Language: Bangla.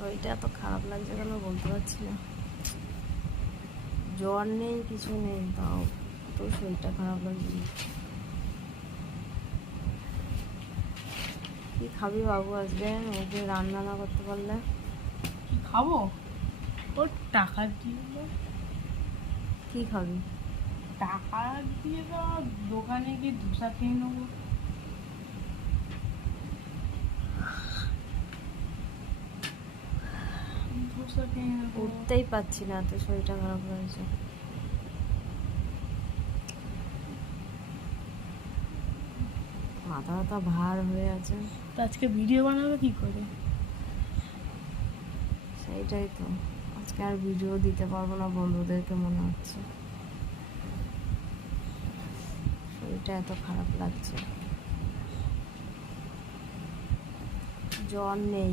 শরীরটা এত খারাপ লাগছে কেন বলতে পারছি না। জ্বর নেই, কিছু নেই, তাও তো শরীরটা খারাপ লাগছে। কি খাবি বাবু আজকে? ওকে রান্না না করতে পারলে কি খাবো? ওর টাকা দিয়ে দাও। কি খাবি? টাকা দিয়ে দাও, দোকানে গিয়ে ধোসা খেয়ে নেবো। ধোসা খেয়ে নেবো। উঠতেই পারছি না, এত শরীরটা খারাপ লাগছে। মাথা ব্যথা ভার হয়ে আছে। তো আজকে ভিডিও বানাবে কি করে? সেইটাই তো, আজকে আর ভিডিও দিতে পারবো না বন্ধুদেরকে মনে হচ্ছে। শরীরটা এত খারাপ লাগছে, জ্বর নেই।